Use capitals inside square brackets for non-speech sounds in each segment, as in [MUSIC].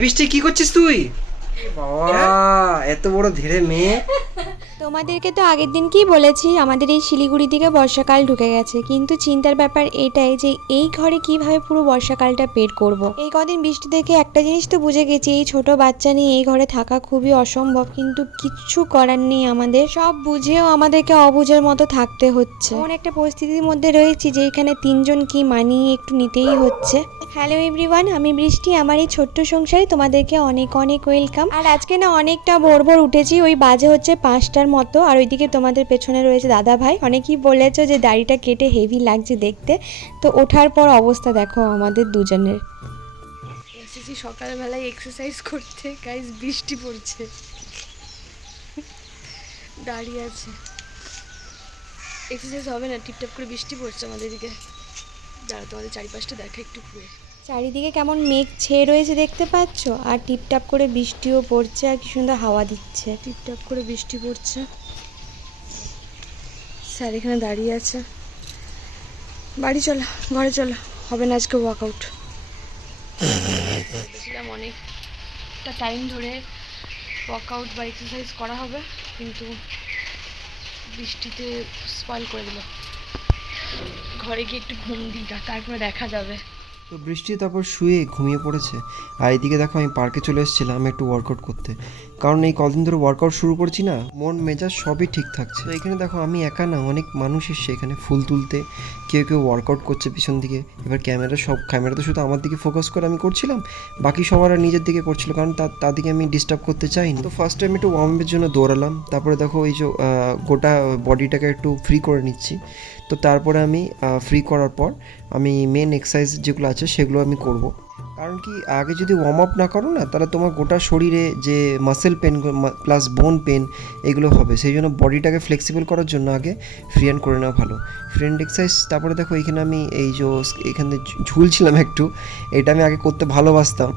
বৃষ্টি কি করছিস তুই? বাবা এত বড় ধীরে মেয়ে। [LAUGHS] তোমাদেরকে তো আগের দিন কি বলেছি? আমাদের এই শিলিগুড়ি দিকে বর্ষাকাল ঢুকে গেছে। কিন্তু চিন্তার ব্যাপার এটাই যে এই ঘরে কীভাবে পুরো বর্ষাকালটা পেট করব। এই কদিন বৃষ্টি দেখে একটা জিনিস তো বুঝে গেছি, এই ছোট বাচ্চা নিয়ে এই ঘরে থাকা খুবই অসম্ভব, কিন্তু কিচ্ছু করার নেই আমাদের। সব বুঝেও আমাদেরকে অবুঝের মতো থাকতে হচ্ছে। এমন একটা পরিস্থিতির মধ্যে রয়েছি যে এখানে তিনজন কি মানিয়ে একটু নিতেই হচ্ছে। হ্যালো এভরিওয়ান আমি বৃষ্টি, আমার এই ছোট্ট সংসারে তোমাদেরকে অনেক অনেক ওয়েলকাম আর আজকে না অনেকটা ভোর ভোর উঠেছি, ওই বাজে হচ্ছে পাঁচটার মতো। আর ওইদিকে তোমাদের পেছনে রয়েছে দাদা ভাই। অনেকেই বলেছ যে দাড়িটা কেটে হেভি লাগছে দেখতে। তো ওঠার পর অবস্থা দেখো আমাদের দুজনের। এসেছি সকালবেলায় এক্সারসাইজ করতে। গাইজ বৃষ্টি পড়ছে। দাঁড়িয়ে আছে। এক্সারসাইজ হবে না। টিপটাপ করে বৃষ্টি পড়ছে আমাদের এদিকে। দাঁড়া তোমাদের চারিপাশটা দেখা একটু ঘুরে। চারিদিকে কেমন মেঘ ছেয়ে রয়েছে দেখতে পাচ্ছ? আর টিপটাপ করে বৃষ্টিও পড়ছে আর কি সুন্দর হাওয়া দিচ্ছে। টিপটাপ করে বৃষ্টি পড়ছে। স্যার এখানে দাঁড়িয়ে আছে। বাড়ি চলো ঘরে চলো। হবে না আজকে ওয়ার্কআউট ভেবেছিলাম অনেকটা টাইম ধরে ওয়ার্কআউট বা এক্সারসাইজ করা হবে কিন্তু বৃষ্টিতে স্পয়েল করে দিল। ঘরে গিয়ে একটু ঘুম দিই তারপরে দেখা যাবে। তো বৃষ্টি তারপর শুয়ে ঘুমিয়ে পড়েছে। আর এদিকে দেখো আমি পার্কে চলে এসেছিলাম একটু ওয়ার্কআউট করতে। কারণ এই কদিন ধরে ওয়ার্কআউট শুরু করছি না, মন মেজাজ সবই ঠিক থাকছে। তো এখানে দেখো আমি একা না, অনেক মানুষ এসছে এখানে ফুল তুলতে। কেউ কেউ ওয়ার্কআউট করছে পিছন দিকে। এবার ক্যামেরা সব ক্যামেরা তো শুধু আমার দিকে ফোকাস করে আমি করছিলাম, বাকি সবার নিজের দিকে করছিল, কারণ তা তাদেরকে আমি ডিস্টার্ব করতে চাইনি। তো ফার্স্ট টাইম একটু ওয়ার্মের জন্য দৌড়ালাম, তারপরে দেখো এই যে গোটা বডিটাকে একটু ফ্রি করে নিচ্ছি। তো তারপরে আমি ফ্রি করার পর আমি মেন এক্সারসাইজ যেগুলো আছে সেগুলো আমি করব। কারণ কি, আগে যদি ওয়ার্ম আপ না করো না, তাহলে তোমার গোটা শরীরে যে muscle pain plus bone pain এগুলো হবে। সেই জন্য বডিটাকে ফ্লেক্সিবল করার জন্য আগে ফ্রি হ্যান্ড করে নেওয়া ভালো। ফ্রি হ্যান্ড এক্সারসাইজ তারপরে দেখো এখানে আমি এই যে এখানে ঝুলছিলাম একটু, এটা আমি আগে করতে ভালোবাসতাম।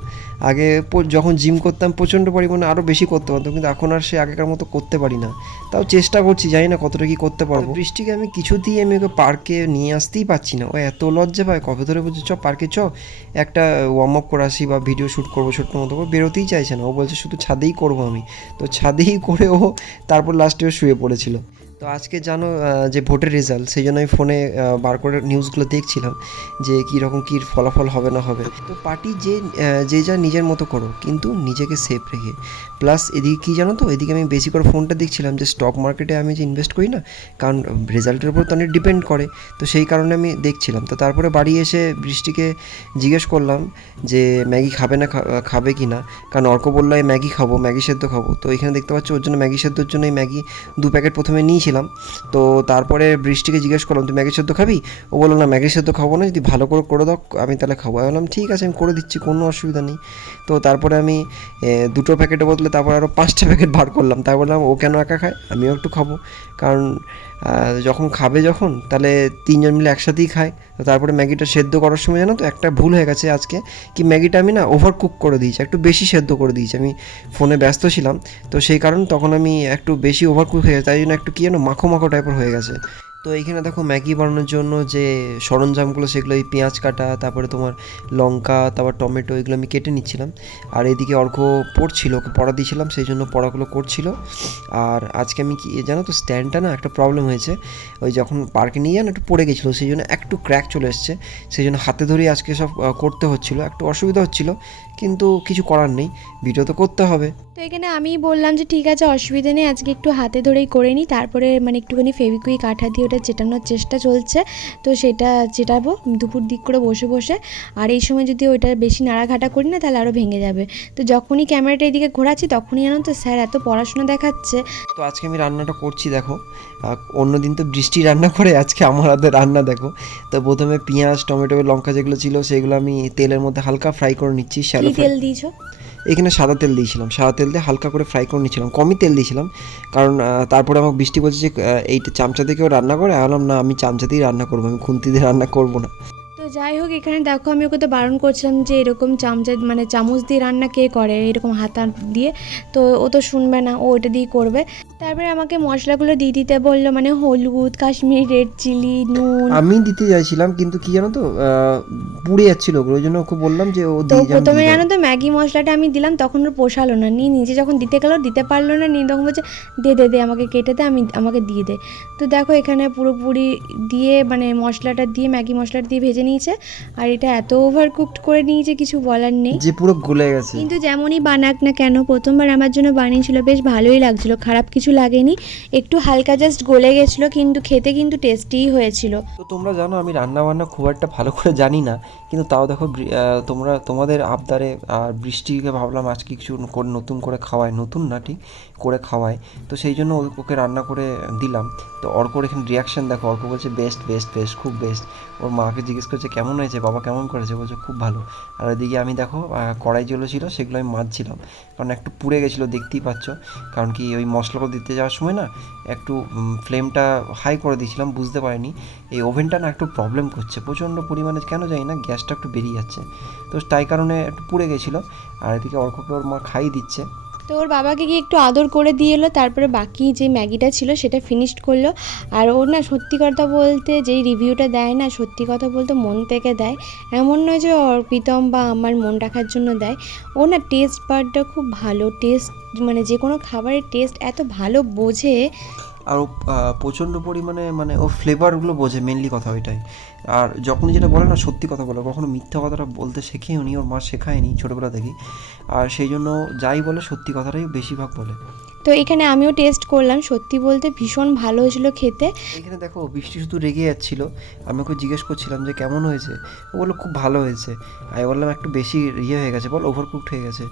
আগে যখন জিম করতাম, প্রচণ্ড পরিমাণে আরও বেশি করতে পারতাম, কিন্তু এখন আর সে আগেকার মতো করতে পারি না। তাও চেষ্টা করছি, জানি না কতটা কি করতে পারব। বৃষ্টিকে আমি কিছুতেই আমি ওকে পার্কে নিয়ে আসতেই পারছি না। ও এত লজ্জা পায়, কবে ধরে বলছে, চ পার্কে চ, একটা ওয়ার্ম আপ করে আসি বা ভিডিও শ্যুট করব ছোট্ট মতো করে, বেরোতেই চাইছে না। ও বলছে, শুধু ছাদেই করব আমি। তো ছাদেই করে ও তারপর লাস্টে শুয়ে পড়েছিল। তো আজকে জানো যে ভোটের রেজাল্ট সেই জন্য আমি ফোনে বার করে নিউজগুলো দেখছিলাম যে কী রকম কী ফলাফল হবে না হবে। তো পার্টি যে যে যা নিজের মতো করো, কিন্তু নিজেকে সেফ রেখে। প্লাস এদিকে কী জানো তো, এদিকে আমি বেশি করে ফোনটা দেখছিলাম যে স্টক মার্কেটে আমি যে ইনভেস্ট করি না, কারণ রেজাল্টের উপর তো অনেক ডিপেন্ড করে। তো সেই কারণে আমি দেখছিলাম। তো তারপরে বাড়ি এসে বৃষ্টিকে জিজ্ঞেস করলাম যে, ম্যাগি খাবে না খাবে কি না? কারণ অর্ক বলল, "এই ম্যাগি খাব, ম্যাগি সেদ্ধ খাব। তো এখানে দেখতে পাচ্ছ, ওর জন্য ম্যাগি সেদ্ধর জন্য ম্যাগি দু প্যাকেট প্রথমে নিয়েছিলাম। তো তারপরে বৃষ্টিকে জিজ্ঞেস করলাম, তুই ম্যাগি সেদ্ধ খাবি? ও বলল, না ম্যাগি সেদ্ধ খাব না, যদি ভালো করে করে দাও, আমি তাহলে খাব। আমি বললাম, ঠিক আছে, আমি করে দিচ্ছি, কোনো অসুবিধা নেই। তো তারপরে আমি দুটো প্যাকেটে বদলে তারপর আরও পাঁচটা [LAUGHS] প্যাকেট বার করলাম। তাই বললাম, ও কেন একা খায়? আমিও একটু খাব। কারণ যখন খাবে যখন, তাহলে তিনজন মিলে একসাথেই খায়। তো তারপরে ম্যাগিটা সেদ্ধ করার সময় জানো তো, একটা ভুল হয়ে গেছে আজকে, কি ম্যাগিটা আমি না ওভার কুক করে দিয়েছি, একটু বেশি সেদ্ধ করে দিয়েছি। আমি ফোনে ব্যস্ত ছিলাম, তো সেই কারণ তখন আমি একটু বেশি ওভার কুক হয়ে গেছে, তাই জন্য একটু কি যেন মাখো মাখো টাইপের হয়ে গেছে। তো এইখানে দেখো ম্যাগি বানানোর জন্য যে সরঞ্জামগুলো, সেগুলো এই পেঁয়াজ কাটা, তারপরে তোমার লঙ্কা, তারপর টমেটো, এগুলো আমি কেটে নিচ্ছিলাম। আর এদিকে অর্ঘ পড়ছিল, ওকে পড়া দিয়েছিলাম, সেই জন্য পড়াগুলো করছিল। আর আজকে আমি কি জানো তো, স্ট্যান্ডটা না একটা প্রবলেম হয়েছে। ওই যখন পার্কে নিয়ে যান, একটু পড়ে গেছিল, সেই জন্য একটু ক্র্যাক চলে এসছে। সেই জন্য হাতে ধরেই আজকে সব করতে হচ্ছিল, একটু অসুবিধা হচ্ছিল, কিন্তু কিছু করার নেই। ভিডিও তো করতে হবে। তো এখানে আমি বললাম যে ঠিক আছে অসুবিধা নেই আজকে একটু হাতে ধরেই করে নিই। তারপরে মানে একটুখানি ফেভিকুইক আঠা দিয়ে ওটা চেটানোর চেষ্টা চলছে। তো সেটা চেটাবো দুপুর দিক করে বসে বসে। আর এই সময় যদি ওইটা বেশি নাড়াঘাটা করি না তাহলে আরও ভেঙে যাবে। তো যখনই ক্যামেরাটা এদিকে ঘোরাচ্ছি তখনই জানো তো স্যার এত পড়াশোনা দেখাচ্ছে। তো আজকে আমি রান্নাটা করছি দেখো। আহ, অন্যদিন তো বৃষ্টি রান্না করে আজকে আমার হাতে রান্না দেখো। তো প্রথমে পেঁয়াজ টমেটো লঙ্কা যেগুলো ছিল সেগুলো আমি তেলের মধ্যে হালকা ফ্রাই করে নিচ্ছি শ্যালো তেল দিয়েছ? এখানে সাদা তেল দিয়েছিলাম। সাদা তেল দিয়ে হালকা করে ফ্রাই করে নিয়েছিলাম। কমই তেল দিয়েছিলাম। কারণ তারপরে আমাকে বৃষ্টি বলছে যে এইটা চামচা দিয়ে কেউ রান্না করে? আমি বললাম, না, আমি চামচা দিয়েই রান্না করব। আমি খুন্তি দিয়ে রান্না করব না। তো যাই হোক এখানে দেখো আমি ওকে তো বারণ করছিলাম যে এরকম চামচা মানে চামচ দিয়ে রান্না কে করে? এরকম হাতা দিয়ে। তো ও তো শুনবে না ও ওটা দিয়ে করবে। তারপরে আমাকে মশলাগুলো দিয়ে দিতে বলল মানে হলুদ কাশ্মীরি রেড চিলি নুন। আমি দিতে চাইছিলাম কিন্তু কি জানো তো পুড়ে যাচ্ছিল ওগুলো। ওই জন্য ওকে বললাম যে ও দিয়ে যান প্রথমে জানো তো ম্যাগি মশলাটা আমি দিলাম তখন ওর পোষালো না। নিয়ে নিজে যখন দিতে গেলো দিতে পারল না নিয়ে তখন বলছে দে দে দে আমাকে কেটে দে আমি আমাকে দিয়ে দে। তো দেখো এখানে পুরোপুরি দিয়ে মানে মশলাটা দিয়ে ম্যাগি মশলাটা দিয়ে ভেজে নিয়েছে। আর এটা এত ওভার কুকড করে নিয়েছে কিছু বলার নেই। যে পুরো গলে গেছে। কিন্তু যেমনই বানাক না কেন প্রথমবার আমার জন্য বানিয়েছিল বেশ ভালোই লাগছিল খারাপ কিছু লাগেনি। একটু হালকা জাস্ট গলে গেছিল কিন্তু খেতে কিন্তু টেস্টিই হয়েছিল। তো তোমরা জানো আমি রান্না বান্না খুব একটা ভালো করে জানি না কিন্তু তাও দেখো তোমরা তোমাদের আবদারে আর বৃষ্টিকে ভাবলাম আজকে কিছু করে নতুন করে খাওয়ায়। নতুন না ঠিক করে খাওয়ায়। তো সেই জন্য ওকে রান্না করে দিলাম। তো অর্কর এখানে রিয়াকশন দেখো অর্ক বলছে বেস্ট বেস্ট বেস্ট খুব বেস্ট ওর মাকে জিজ্ঞেস করছে কেমন হয়েছে? বাবা কেমন করেছে? বলছে, খুব ভালো। আর ওইদিকে আমি দেখো কড়াই যেগুলো ছিল সেগুলো আমি মাজছিলাম। কারণ একটু পুড়ে গেছিল, দেখতেই পাচ্ছ। কারণ কি ওই মশলাগুলো দিতে যাওয়ার সময় না একটু ফ্লেমটা হাই করে দিয়েছিলাম, বুঝতে পারিনি। এই ওভেনটা না একটু প্রবলেম করছে। প্রচণ্ড পরিমাণে, কেন জানি না গ্যাসটা একটু বেরিয়ে যাচ্ছে। তো তাই কারণে একটু পুড়ে গেছিল। আর এদিকে অর্ককে ওর মা খাইয়ে দিচ্ছে। তো ওর বাবাকে গিয়ে একটু আদর করে দিয়ে এলো, তারপরে বাকি যে ম্যাগিটা ছিল সেটা ফিনিশড করল। আর ওর না সত্যি কথা বলতে যেই রিভিউটা দেয় না, সত্যি কথা বলতে মন থেকে দেয়। এমন নয় যে অর্পিতম বা আমার মন রাখার জন্য দেয়। ও না টেস্ট বারটা খুব ভালো। টেস্ট মানে যে কোনো খাবারের টেস্ট এত ভালো বোঝে। আর প্রচণ্ড পরিমাণে মানে ও ফ্লেভারগুলো বোঝে মেনলি কথা ওইটাই। আর যখনই যেটা বলে না সত্যি কথা বলে কখনো মিথ্যা কথাটা বলতে শেখেও নি ওর মা শেখায়নি ছোটোবেলা থেকেই। আর সেই জন্য যাই বলে সত্যি কথাটাই বেশিরভাগ বলে। তো এখানে আমিও টেস্ট করলাম সত্যি বলতে ভীষণ ভালো হয়েছিল খেতে। এখানে দেখো বৃষ্টি শুধু রেগে যাচ্ছিল। আমি ওকে জিজ্ঞেস করছিলাম যে কেমন হয়েছে? ও বলল খুব ভালো হয়েছে। আমি বললাম একটু বেশি ইয়ে হয়ে গেছে। বল ওভারকুকড হয়ে গেছে।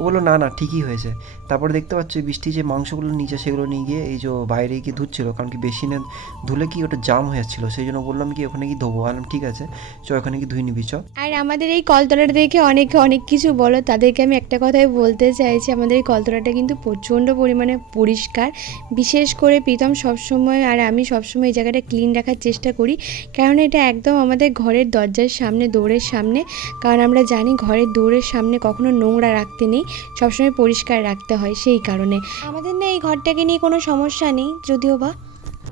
ও বলল, না না, ঠিকই হয়েছে। তারপরে দেখতে পাচ্ছ বৃষ্টি যে মাংসগুলো নিচে সেগুলো নিয়ে গিয়ে এই যে বাইরে গিয়ে ধুচ্ছিল, কারণ কি বেশি না ধুলে কি ওটা জাম হয়ে যাচ্ছিল, সেই জন্য বললাম কি, ওখানে কি ধোবো। বললাম, ঠিক আছে চ ওখানে কি ধুই নিবি চ আর আমাদের এই কলতলাটা দেখে অনেকে অনেক কিছু বলো, তাদেরকে আমি একটা কথাই বলতে চাইছি, আমাদের এই কলতলাটা কিন্তু প্রচণ্ড পরিমাণে পরিষ্কার। বিশেষ করে প্রীতম সবসময় আর আমি সবসময় এই জায়গাটা ক্লিন রাখার চেষ্টা করি, কারণ এটা একদম আমাদের ঘরের দরজার সামনে, দৌড়ের সামনে। কারণ আমরা জানি ঘরের দৌড়ের সামনে কখনো নোংরা রাখতে নেই। সবসময় পরিষ্কার রাখতে হয় সেই কারণে। আমাদের না এই ঘরটাকে নিয়ে কোনো সমস্যা নেই যদিও বা।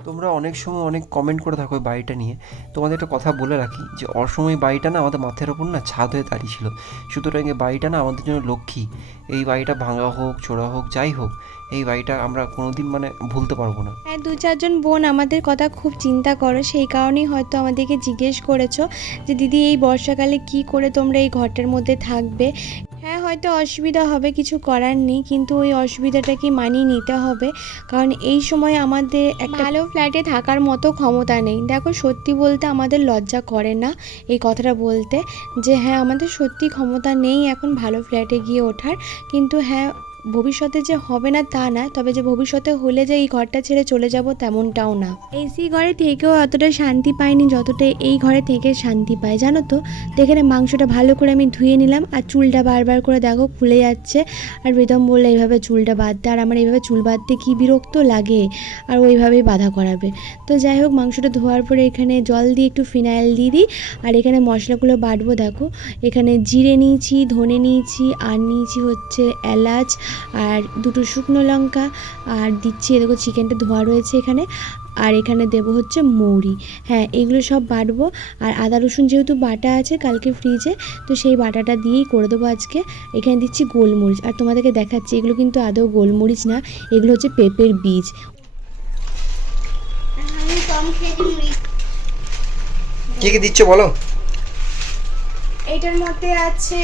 তোমরা অনেক সময় অনেক কমেন্ট করে থাকো বাড়িটা নিয়ে। তোমাদের একটা কথা বলে রাখি যে অসময় বাড়িটা না আমাদের মাথার ওপর না ছাদ হয়ে দাঁড়িয়েছিল। সুতরাং এই বাড়িটা না আমাদের জন্য লক্ষ্মী। এই বাড়িটা ভাঙা হোক চোরা হোক যাই হোক এই বাড়িটা আমরা কোনোদিন মানে ভুলতে পারব না। হ্যাঁ দু চারজন বোন আমাদের কথা খুব চিন্তা করো সেই কারণেই হয়তো আমাদেরকে জিজ্ঞেস করেছ যে দিদি এই বর্ষাকালে কি করে তোমরা এই ঘরটার মধ্যে থাকবে? হ্যাঁ হয়তো অসুবিধা হবে, কিছু করার নেই, কিন্তু ওই অসুবিধাটাকে মানিয়ে নিতে হবে। কারণ এই সময় আমাদের একটা ভালো ফ্ল্যাটে থাকার মতো ক্ষমতা নেই। দেখো, সত্যি বলতে আমাদের লজ্জা করে না এই কথাটা বলতে। যে হ্যাঁ আমাদের সত্যি ক্ষমতা নেই এখন ভালো ফ্ল্যাটে গিয়ে ওঠার। কিন্তু হ্যাঁ ভবিষ্যতে যে হবে না তা না, তবে যে ভবিষ্যতে হলে যে এই ঘরটা ছেড়ে চলে যাব তেমনটাও না। এসি ঘরে থেকেও অতটা শান্তি পাইনি, যতটা এই ঘরে থেকে শান্তি পাই। জানো তো এখানে মাংসটা ভালো করে আমি ধুয়ে নিলাম আর চুলটা বারবার করে দেখো খুলে যাচ্ছে। আর প্রীতম বললে, এইভাবে চুলটা বাঁধতে, আর আমার এইভাবে চুল বাঁধতে কি বিরক্ত লাগে? আর ওইভাবেই বাধা করাবে। তো যাই হোক, মাংসটা ধোয়ার পরে এখানে জল দিয়ে একটু ফিনাইল দিয়ে দিই। আর এখানে মশলাগুলো বাটবো, দেখো। এখানে জিরে নিয়েছি, ধনে নিয়েছি, আর নিয়েছি হচ্ছে এলাচ। আর দুটো শুকনো লঙ্কা আর দিচ্ছি এ দেখো চিকেনটা ধোয়া রয়েছে এখানে আর এখানে দেবো হচ্ছে মৌরি। হ্যাঁ এগুলো সব বাটবো আর আদা রসুন যেহেতু বাটা আছে কালকে ফ্রিজে তো সেই বাটাটা দিয়েই করে দেবো আজকে। এখানে দিচ্ছি গোলমরিচ আর তোমাদেরকে দেখাচ্ছি এগুলো কিন্তু আদৌ গোলমরিচ না এগুলো হচ্ছে পেঁপের বীজ। কে কে দিচ্ছ বলো? এইটার মধ্যে আছে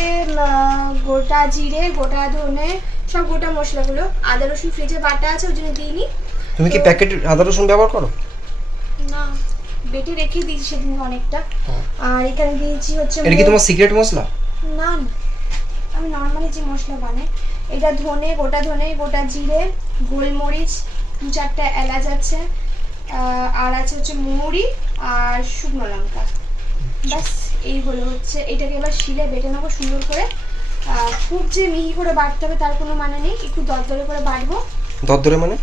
গোটা জিরে গোটা ধনে সব গোটা মশলাগুলো আদা রসুন ফ্রিজে বাটা আছে ওই জন্য দিইনি তুমি কি প্যাকেট আদা রসুন ব্যবহার করো? না বেটে রেখে দিয়েছি সেদিন অনেকটা। আর এখানে দিয়েছি হচ্ছে এটা কি তোমার সিক্রেট মশলা? না আমি নর্মালি যে মশলা বানাই এটা ধনে গোটা ধনে গোটা জিরে গোলমরিচ দু চারটা এলাচ আছে আর আছে হচ্ছে মৌরি আর শুকনো লঙ্কা। ব্যাস এই হলো হচ্ছে এটাকে এবার শিলে বেটে নেব সুন্দর করে। খুব যে মিহি করে বাটতে হবে তার কোনো মানে নেই একটু দরদরে করে বাটবো দরদরে মানে?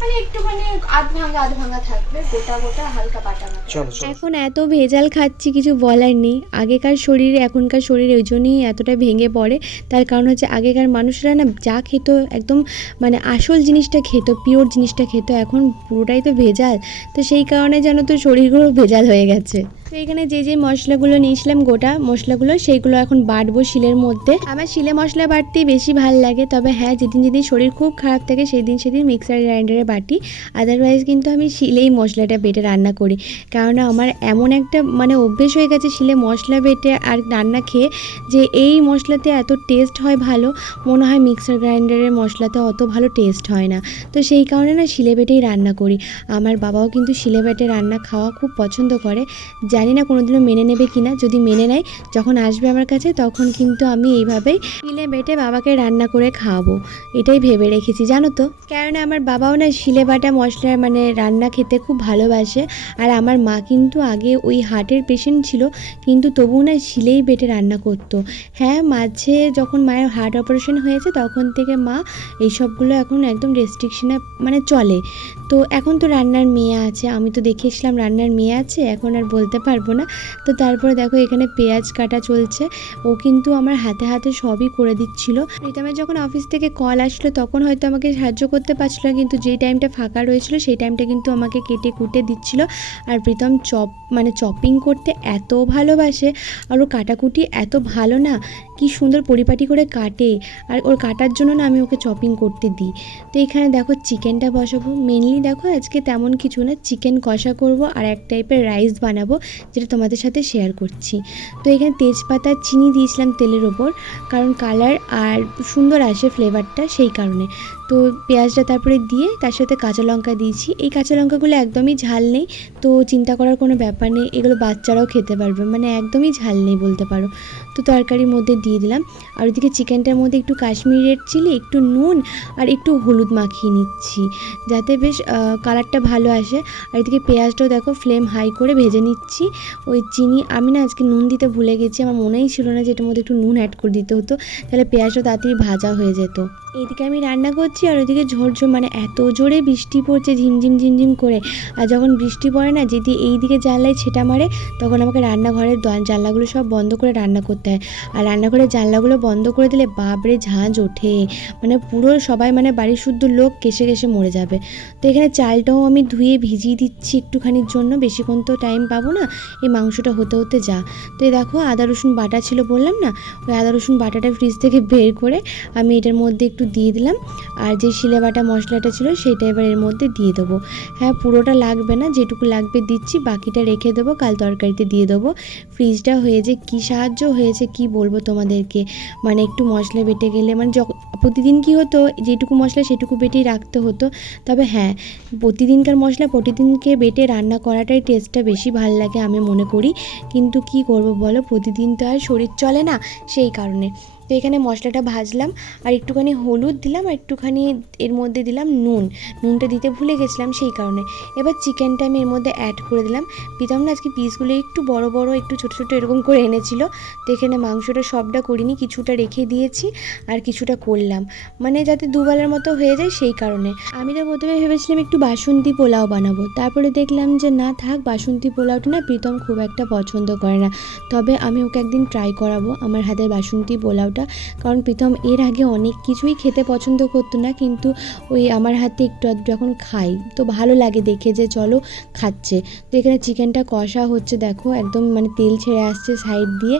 মানে একটুখানি আধ ভাঙা আধ ভাঙা থাকবে গোটা গোটা হালকা বাটা মাখা চলো চলো। এখন এত ভেজাল খাচ্ছি কিছু বলার নেই। আগেকার শরীরে এখনকার শরীরে ওই জন্যই এতটা ভেঙে পড়ে। তার কারণ হচ্ছে আগেকার মানুষরা না যা খেত একদম মানে আসল জিনিসটা খেত পিওর জিনিসটা খেত। এখন পুরোটাই তো ভেজাল। তো সেই কারণে যেন তো শরীরগুলো ভেজাল হয়ে গেছে। তো এখানে যে যে মশলাগুলো নিয়েছিলাম গোটা মশলাগুলো, সেইগুলো এখন বাটবো শিলের মধ্যে। আমার শিলে মশলা বাটতেই বেশি ভালো লাগে, তবে হ্যাঁ যেদিন যেদিন শরীর খুব খারাপ থাকে সেই দিন সেদিন মিক্সার গ্রাইন্ডারে বাটি। আদারওয়াইজ কিন্তু আমি শিলেই মশলাটা বেটে রান্না করি। কারণ আমার এমন একটা মানে অভ্যেস হয়ে গেছে শিলে মশলা বেটে আর রান্না খেয়ে, যে এই মশলাতে এত টেস্ট হয় ভালো, মনে হয় মিক্সার গ্রাইন্ডারের মশলাতে অত ভালো টেস্ট হয় না। তো সেই কারণে না শিলে বেটেই রান্না করি। আমার বাবাও কিন্তু শিলে বেটে রান্না খাওয়া খুব পছন্দ করে। জানি না কোনোদিনও মেনে নেবে কি না যদি মেনে নেয়, যখন আসবে আমার কাছে, তখন কিন্তু আমি এইভাবেই শিলে বেটে বাবাকে রান্না করে খাওয়াবো। এটাই ভেবে রেখেছি, জানো তো? কেননা আমার বাবাও না শিলে বাটা মশলার মানে রান্না খেতে খুব ভালোবাসে, আর আমার মা কিন্তু আগে ওই হার্টের পেশেন্ট ছিল, কিন্তু তবুও না শিলেই বেটে রান্না করতো। হ্যাঁ মাঝে যখন মায়ের হার্ট অপারেশন হয়েছে, তখন থেকে মা এইসবগুলো এখন একদম রেস্ট্রিকশনে মানে চলে। তো এখন তো রান্নার মেয়ে আছে, আমি তো দেখেছিলাম রান্নার মেয়ে আছে, এখন আর বলতে পারব না। তো তারপরে দেখো এখানে পেঁয়াজ কাটা চলছে। ও কিন্তু আমার হাতে হাতে সবই করে দিচ্ছিল। প্রীতমের যখন অফিস থেকে কল আসলো তখন হয়তো আমাকে সাহায্য করতে পারছিল না। কিন্তু যেই টাইমটা ফাঁকা রয়েছিল সেই টাইমটা কিন্তু আমাকে কেটে কুটে দিচ্ছিল। আর প্রীতম চপ মানে চপিং করতে এত ভালোবাসে। আর ও কাটাকুটি এত ভালো না কি সুন্দর পরিপাটি করে কাটে আর ওর কাটার জন্য না আমি ওকে চপিং করতে দিই। তো এখানে দেখো চিকেনটা বসাবো। মেনলি দেখো আজকে তেমন কিছু না, চিকেন কষা করব আর এক টাইপের রাইস বানাবো যেটা তোমাদের সাথে শেয়ার করছি। তো এখানে তেজপাতা, চিনি দিয়েছিলাম তেলের ওপর, কারণ কালার আর সুন্দর আসে ফ্লেভারটা সেই কারণে। তো পেঁয়াজটা তারপরে দিয়ে তার সাথে কাঁচা লঙ্কা দিয়েছি। এই কাঁচা লঙ্কাগুলো একদমই ঝাল নেই, তো চিন্তা করার কোনো ব্যাপার নেই। এগুলো বাচ্চারাও খেতে পারবে মানে একদমই ঝাল নেই বলতে পারো। তো তরকারির মধ্যে দিয়ে দিলাম। আর ওইদিকে চিকেনটার মধ্যে একটু কাশ্মীরি রেড চিলি, একটু নুন আর একটু হলুদ মাখিয়ে নিচ্ছি, যাতে বেশ কালারটা ভালো আসে। আর এদিকে পেঁয়াজটাও দেখো ফ্লেম হাই করে ভেজে নিচ্ছি। ওই চিনি, আমি না আজকে নুন দিতে ভুলে গেছি, আমার মনেই ছিল না যে এটার মধ্যে একটু নুন অ্যাড করে দিতে হতো, তাহলে পেঁয়াজটা তাড়াতাড়ি ভাজা হয়ে যেত। এইদিকে আমি রান্না করছি আর ওইদিকে ঝোরঝোর মানে এত জোরে বৃষ্টি পড়ছে, ঝিমঝিম ঝিমঝিম করে। আর যখন বৃষ্টি পড়ে না, যদি এই দিকে জানলায় ছেটা মারে, তখন আমাকে রান্নাঘরের জানলাগুলো সব বন্ধ করে রান্না করতে হয়। আর রান্নাঘরের জানলাগুলো বন্ধ করে দিলে বাবরে ঝাঁঝ ওঠে। মানে পুরো সবাই মানে বাড়ির শুদ্ধ লোক কেসে কেসে মরে যাবে। তো এখানে চালটাও আমি ধুয়ে ভিজিয়ে দিচ্ছি একটুখানির জন্য, বেশিক্ষণ তো টাইম পাবো না, এই মাংসটা হতে হতে যা। তো এই দেখো আদা, রসুন বাটা ছিল বললাম না, ওই আদা, রসুন বাটাটা ফ্রিজ থেকে বের করে আমি এটার মধ্যে একটু দিয়ে দিলাম। আর যে শিলে বাটা মশলাটা ছিল সেটা এবার এর মধ্যে দিয়ে দেবো। হ্যাঁ পুরোটা লাগবে না, যেটুকু লাগবে দিচ্ছি, বাকিটা রেখে দেবো, কাল তরকারিতে দিয়ে দেবো। ফ্রিজটা হয়ে যে কী সাহায্য হয়েছে কি বলব তোমাদেরকে? মানে একটু মশলা বেটে গেলে মানে প্রতিদিন কি হতো, যেটুকু মশলা সেটুকু বেটেই রাখতে হতো। তবে হ্যাঁ প্রতিদিনকার মশলা প্রতিদিনকে বেটে রান্না করাটাই টেস্টটা বেশি ভালো লাগে আমি মনে করি। কিন্তু কি করব বলো, প্রতিদিন তো আর শরীর চলে না, সেই কারণে। তো এখানে মশলাটা ভাজলাম আর একটুখানি হলুদ দিলাম আর একটুখানি এর মধ্যে দিলাম নুন। নুনটা দিতে ভুলে গেছিলাম সেই কারণে। এবার চিকেনটা আমি এর মধ্যে অ্যাড করে দিলাম। প্রীতম না আজকে পিসগুলো একটু বড় বড়, একটু ছোট ছোট এরকম করে এনেছিল। তো এখানে মাংসটা সবটা করিনি, কিছুটা রেখে দিয়েছি আর কিছুটা করলাম। মানে যাতে দুবেলার মতো হয়ে যায় সেই কারণে। আমি তো প্রথমে ভেবেছিলাম একটু বাসন্তী পোলাও বানাবো। তারপরে দেখলাম যে না থাক, বাসন্তী পোলাওটা না প্রীতম খুব একটা পছন্দ করে না। তবে আমি ওকে একদিন ট্রাই করাবো। আমার হাতের বাসন্তী পোলাওটা। কারণ প্রীতম এর আগে অনেক কিছুই খেতে পছন্দ করতো না, কিন্তু ওই আমার হাতে একটু এখন খাই। তো ভালো লাগে দেখে যে চলো খাচ্ছে। তো এখানে চিকেনটা কষা হচ্ছে, দেখো, একদম মানে তেল ছেড়ে আসছে সাইড দিয়ে।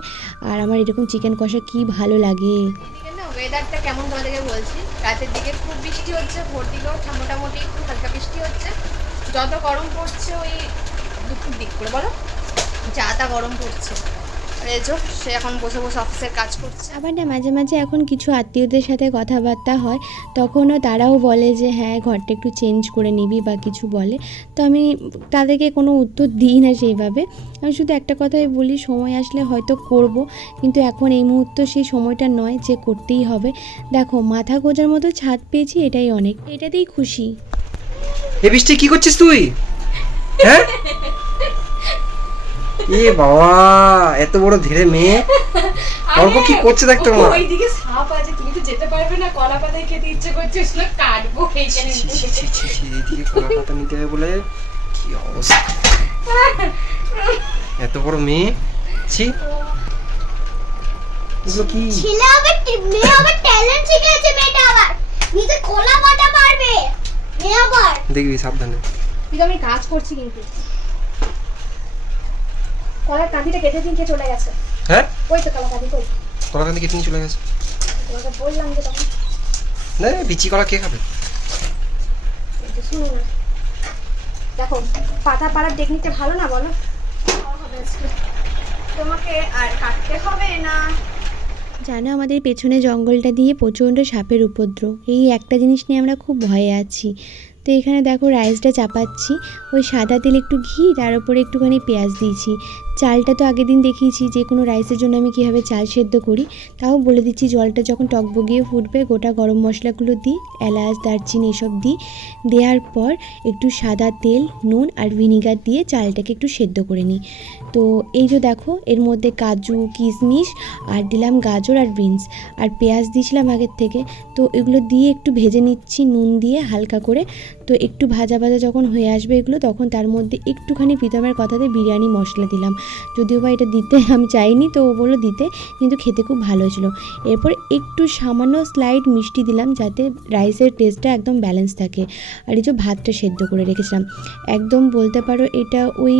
আর আমার এরকম চিকেন কষা কি ভালো লাগে। ওয়েদারটা কেমন তোমাদেরকে বলছি? রাতের দিকে খুব বৃষ্টি হচ্ছে, ভোর দিকেও মোটামুটি একটু হালকা বৃষ্টি হচ্ছে। যত গরম পড়ছে ওই দুপুর দিক করে, বলো? যা তা গরম পড়ছে। আর এই যো, সে এখন বসে বসে অফিসের কাজ করছে। আবার না মাঝে মাঝে এখন কিছু আত্মীয়দের সাথে কথাবার্তা হয় তখনও তারাও বলে যে হ্যাঁ ঘরটা একটু চেঞ্জ করে নিবি বা কিছু বলে। তো আমি তাদেরকে কোনো উত্তর দিই না সেইভাবে। আমি শুধু একটা কথাই বলি সময় আসলে হয়তো করব কিন্তু এখন এই মুহূর্তে সেই সময়টা নয় যে করতেই হবে। দেখো মাথা গোজার মতো ছাদ পেয়েছি এটাই অনেক। এটাতেই খুশি। এ বৃষ্টি কি করছিস তুই? হ্যাঁ? এ বাবা এত বড় ধীরে মেয়ে। অল্প কি করছে দেখ তোমার? ওইদিকে সাপ আছে তুমি তো যেতে পারবে না কলা পাতায় খেতে ইচ্ছে করছে শুনে কাটবো এইখানে। এইদিকে কলা পাতা নিতে হবে বলে কি অবস্থা? এত বড় মেয়ে? ছি। এগুলো কি? ছেলে আবার মেয়ে আবার ট্যালেন্ট শিখেছে মেয়েটা আবার। নিজে কলা পাতা পারবে মেয়ে আবার। দেখবি সাবধানে। আমি কাজ করছি কিন্তু। কলার কাঁদিটা কেটে দিন কে চলে গেছে? হ্যাঁ? ওই তো কলা কাঁদি কই? কলা কেটে নিয়ে চলে গেছে। তোমাকে বললাম যে তখন। না বিচি কলা কে খাবে? একটু শুনো না দেখো পাতা পাড়ার টেকনিকটা ভালো না বলো। তোমাকে আর কাটতে হবে না। জানো আমাদের পেছনে জঙ্গলটা দিয়ে প্রচণ্ড সাপের উপদ্রব। এই একটা জিনিস নিয়ে আমরা খুব ভয়ে আছি। তো এখানে দেখো রাইসটা চাপাচ্ছি। ওই সাদা তেল একটু ঘি তার উপরে একটুখানি পেঁয়াজ দিয়েছি। চালটা তো আগের দিন দেখিয়েছি, যে কোনো রাইসের জন্য আমি কীভাবে চাল সেদ্ধ করি, তাও বলে দিচ্ছি জলটা যখন টকবগিয়ে ফুটবে, গোটা গরম মশলাগুলো দিই, এলাচ, দারচিনি এসব দিই, দেওয়ার পর একটু সাদা তেল, নুন আর ভিনিগার দিয়ে চালটাকে একটু সেদ্ধ করে নিই। তো এই যে দেখো, এর মধ্যে কাজু, কিশমিশ আর দিলাম গাজর আর বিনস, আর পেঁয়াজ দিয়েছিলাম আগের থেকে, তো এগুলো দিয়ে একটু ভেজে নিচ্ছি, নুন দিয়ে হালকা করে, তো একটু ভাজা ভাজা যখন হয়ে আসবে এগুলো, তখন তার মধ্যে একটুখানি প্রীতমের কথাতে বিরিয়ানি মশলা দিলাম। যদিও বা এটা দিতে [LAUGHS] আমি চাইনি, তো ও বলল দিতে, কিন্তু খেতে খুব ভালো হয়েছিল। এরপর একটু সামান্য স্লাইড মিষ্টি দিলাম যাতে রাইসের টেস্টটা একদম ব্যালেন্স থাকে। আর এই যে ভাতটা সেদ্ধ করে রেখেছিলাম। একদম বলতে পারো এটা ওই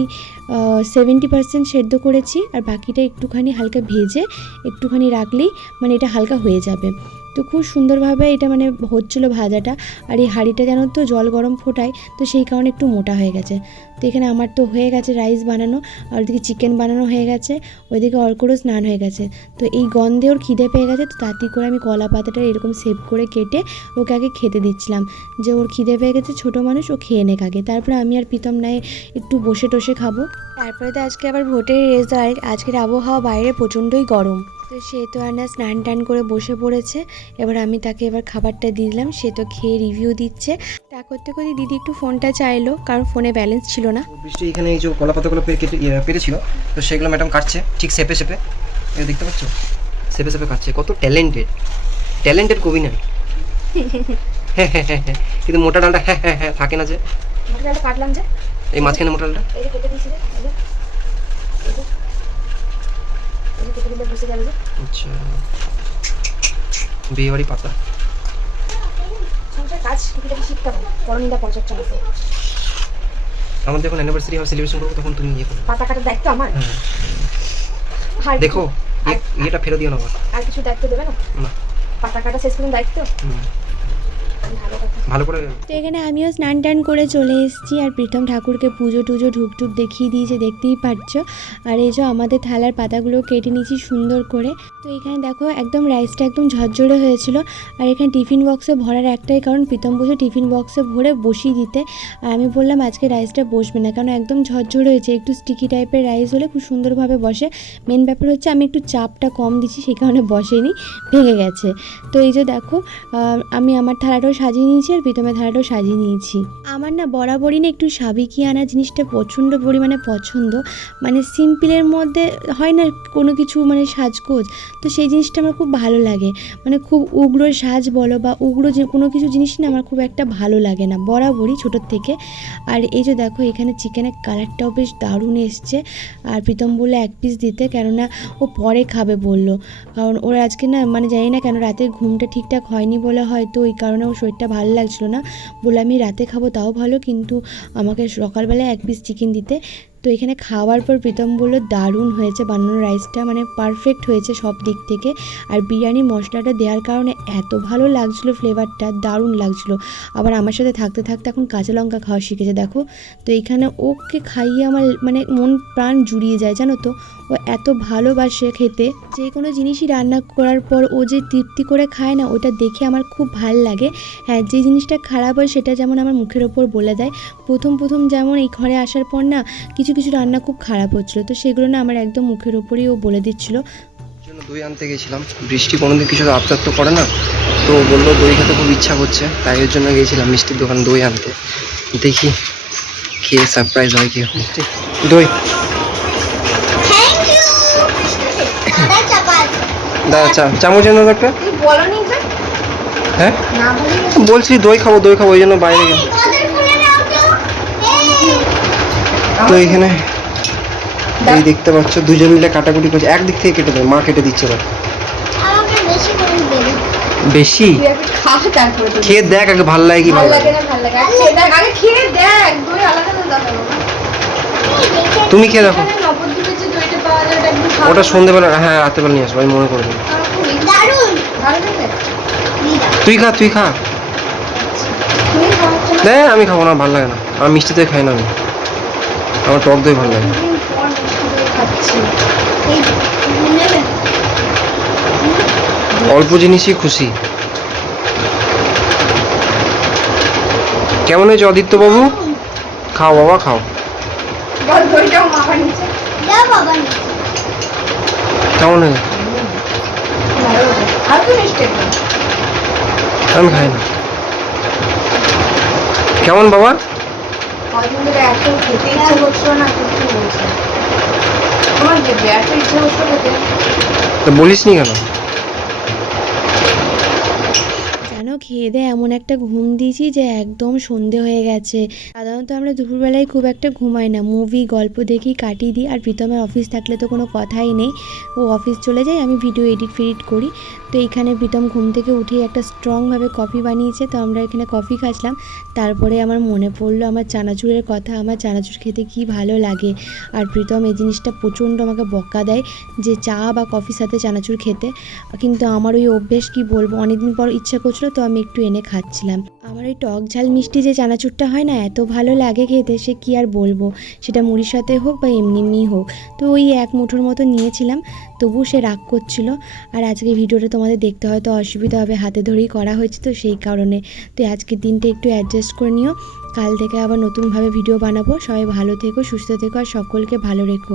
সেভেন্টি পার্সেন্ট সেদ্ধ করেছি, আর বাকিটা একটুখানি হালকা ভেজে একটুখানি রাখলেই মানে এটা হালকা হয়ে যাবে। তো খুব সুন্দরভাবে এটা মানে হচ্ছিল ভাজাটা। আর এই হাঁড়িটা যেন তো জল গরম ফোটায়, তো সেই কারণে একটু মোটা হয়ে গেছে। তো এখানে আমার তো হয়ে গেছে রাইস বানানো, আর ওদিকে চিকেন বানানো হয়ে গেছে, ওইদিকে অর্করও স্নান হয়ে গেছে। তো এই গন্ধে ওর খিদে পেয়ে গেছে, তো তাড়াতাড়ি করে আমি কলা পাতাটা এরকম সেভ করে কেটে ওকে আগে খেতে দিচ্ছিলাম। যে ওর খিদে পেয়ে গেছে ছোটো মানুষ, ও খেয়ে নেক আগে। তারপরে আমি আর প্রীতম নাই, একটু বসে টসে খাব। তারপরে তো আজকে আবার ভোটের রেজাল্ট আজকের আবহাওয়া বাইরে প্রচণ্ডই গরম। তো সে তো আর না স্নান টান করে বসে পড়েছে। এবার আমি তাকে এবার খাবারটা দিয়ে দিলাম। সে তো খেয়ে রিভিউ দিচ্ছে। তা করতে করতে দিদি একটু ফোনটা চাইলো কারণ ফোনে ব্যালেন্স ছিল না। বৃষ্টি এখানে এই যে কলা পাতাগুলো ইয়ে, পেরেছিল। তো সেগুলো ম্যাডাম কাটছে ঠিক সেপে সেপে দেখতে পাচ্ছ? সেপে সেপে কাটছে। কত ট্যালেন্টেড ট্যালেন্টেড কবি না কিন্তু মোটা ডালটা হ্যাঁ হ্যাঁ হ্যাঁ থাকে না যে। মোটা ডালটা কাটলাম যে। এই মাঝখানে মোটা ডালটা এই যে কেটে দিয়েছি যে এই যে। এই যে কেটে দিলে বসে যাবে আচ্ছা। বিয়ে বাড়ি পাতা আমাদের যখন অ্যানিভার্সারি হবে সেলিব্রেশন করব তখন তুমি ইয়ে করবে। পাতা কাটার দায়িত্ব আমার? হ্যাঁ। দেখো ইয়ে- ইয়েটা ফেরত দিও না আর কিছু দায়িত্ব দেবে না। পাতা কাটা শেষ পর্যন্ত দায়িত্ব? হুম, ভালো করে তো এখানে আমিও স্নান টান করে চলে এসেছি আর প্রীতম ঠাকুরকে পুজো টুজো ঢুকটুক দেখিয়ে দিয়েছে, দেখতেই পাচ্ছ আর এই যে আমাদের থালার পাতাগুলো কেটে নিয়েছি সুন্দর করে। তো এখানে দেখো একদম রাইসটা একদম ঝরঝরে হয়েছিল। আর এখানে টিফিন বক্সে ভরার একটাই কারণ, প্রীতম বসে টিফিন বক্সে ভরে বসিয়ে দিতে। আর আমি বললাম, আজকে রাইসটা বসবে না। কারণ একদম ঝরঝরে হয়েছে, একটু স্টিকি টাইপের রাইস হলে খুব সুন্দরভাবে বসে। মেন ব্যাপার হচ্ছে আমি একটু চাপটা কম দিচ্ছি, সেই কারণে বসেনি, ভেঙে গেছে। তো এই যে দেখো আমি আমার থালাটাও সাজিয়ে নিয়েছি আর প্রীতমের ধারাটাও সাজিয়ে নিয়েছি। আমার না বরাবরই না একটু সাবিকি আনা জিনিসটা প্রচণ্ড পরিমাণে পছন্দ। মানে সিম্পলের মধ্যে হয় না কোনো কিছু মানে সাজগোজ, তো সেই জিনিসটা আমার খুব ভালো লাগে। মানে খুব উগ্র সাজ বলো বা উগ্র যে কোনো কিছু জিনিস না আমার খুব একটা ভালো লাগে না, বরাবরই ছোটোর থেকে। আর এই যে দেখো এখানে চিকেনের কালারটাও বেশ দারুণ এসছে। আর প্রীতম বলল এক পিস দিতে, কেননা ও পরে খাবে বলল। কারণ ওর আজকে না মানে জানি না কেন রাতে ঘুমটা ঠিকঠাক হয়নি বলে হয়তো, ওই কারণে ওর শরীরটা ভালো লাগছিল না। বলে আমি রাতে খাব, তাও ভালো, কিন্তু আমাকে সকালবেলায় এক পিস চিকেন দিতে। তো এখানে খাওয়ার পর প্রীতম বলল, দারুণ হয়েছে, বানানো রাইসটা মানে পারফেক্ট হয়েছে সব দিক থেকে। আর বিরিয়ানি মশলাটা দেওয়ার কারণে এত ভালো লাগছিল ফ্লেভারটা দারুণ লাগছিল। আবার আমার সাথে থাকতে থাকতে এখন কাঁচা লঙ্কা খাওয়া শিখেছে, দেখো। তো এখানে ওকে খাইয়ে আমার মানে মন প্রাণ জুড়িয়ে যায়, জানো তো? ও এত ভালোবাসে খেতে। যে কোনো জিনিসই রান্না করার পর ও যে তৃপ্তি করে খায় না, ওটা দেখে আমার খুব ভালো লাগে। হ্যাঁ যে জিনিসটা খারাপ হয় সেটা যেমন আমার মুখের ওপর বলে দেয়। প্রথম প্রথম যেমন এই ঘরে আসার পর না, কিছু কিছু কিছু রান্না খুব খারাপ হচ্ছিল তো সেগুলো না আমার একদম মুখের ওপরেই ও বলে দিচ্ছিল। জন্য দই আনতে গেছিলাম। বৃষ্টি কোনোদিন কিছু আবদার তো করে না? তো ও বলল দই খেতে খুব ইচ্ছা করছে তাই এর জন্য গিয়েছিলাম মিষ্টির দোকান দই আনতে। দেখি খেয়ে সারপ্রাইজ হয় কি মিষ্টি দই। দাদা চা চামচ এনে একটা। হ্যাঁ? বলছি দই খাব দই খাব ওই জন্য বাইরে গেলাম কদের খুলে নাও তো এই তো এখানে এই দেখতে পাচ্ছ দুজন মিলে কাটাকুটি করছে। একদিক থেকে কেটে দেবে মা কেটে দিচ্ছে এবার। বেশি দেবে খেয়ে দেখ আগে ভালো লাগে কি ভালো লাগে দেখ দেখ তুমি খেয়ে দেখো। ওটা সন্ধেবেলা হ্যাঁ রাতেবেলা নিয়ে আসব আমি মনে করে দিই লাগে তুই খা তুই খা। তুমি খাওয়াচ্ছ না দে আমি খাব না ভালো লাগে না। আমি মিষ্টি দই খাই না আমি। আমার টক দই ভালো লাগে। অল্প জিনিসই খুশি। কেমন হয়েছে অদিত্য বাবু? খাও বাবা, খাও। কেমন হয়েছে। আমি খাই না কেমন বাবা? কদিন ধরে এত খেতে ইচ্ছে করছিল না সত্যি বলছে দেবে এত ইচ্ছে করছিল খেতে? বলিস নি কেন জানো খেয়ে দিয়ে এমন একটা ঘুম দিয়েছি যে একদম সন্ধে হয়ে গেছে। সাধারণত আমরা দুপুরবেলায় খুব একটা ঘুমাই না। মুভি গল্প দেখি, কাটিয়ে দিই, আর প্রীতমের অফিস থাকলে তো কোনো কথাই নেই। ও অফিস চলে যায়, আমি ভিডিও এডিট ফেডিট করি। তো এইখানে প্রীতম ঘুম থেকে উঠে একটা স্ট্রংভাবে কফি বানিয়েছে। তো আমরা এখানে কফি খাচ্ছিলাম। তারপরে আমার মনে পড়ল আমার চানাচুরের কথা, আমার চানাচুর খেতে কি ভালো লাগে। আর প্রীতম এই জিনিসটা প্রচণ্ড আমাকে বকা দেয় যে চা বা কফির সাথে চানাচুর খেতে। কিন্তু আমার ওই অভ্যেস কি বলব? অনেকদিন পর ইচ্ছা করছিল তো আমি একটু এনে খাচ্ছিলাম। আমার ওই টক ঝাল মিষ্টি যে চানাচুরটা হয় না, এত ভালো লাগে খেতে, সে কি আর বলব? সেটা মুড়ির সাথে হোক বা এমনি এমনি হোক। তো ওই এক মুঠোর মতো নিয়েছিলাম তবু সে রাগ করছিল। আর আজকে ভিডিওটা তোমাদের দেখতে হয়তো অসুবিধা হবে, হাতে ধরেই করা হয়েছে তো সেই কারণে। তো আজকের দিনটা একটু অ্যাডজাস্ট করে নিও। কাল থেকে আবার নতুনভাবে ভিডিও বানাবো। সবাই ভালো থেকো, সুস্থ থেকো, আর সকলকে ভালো রেখো।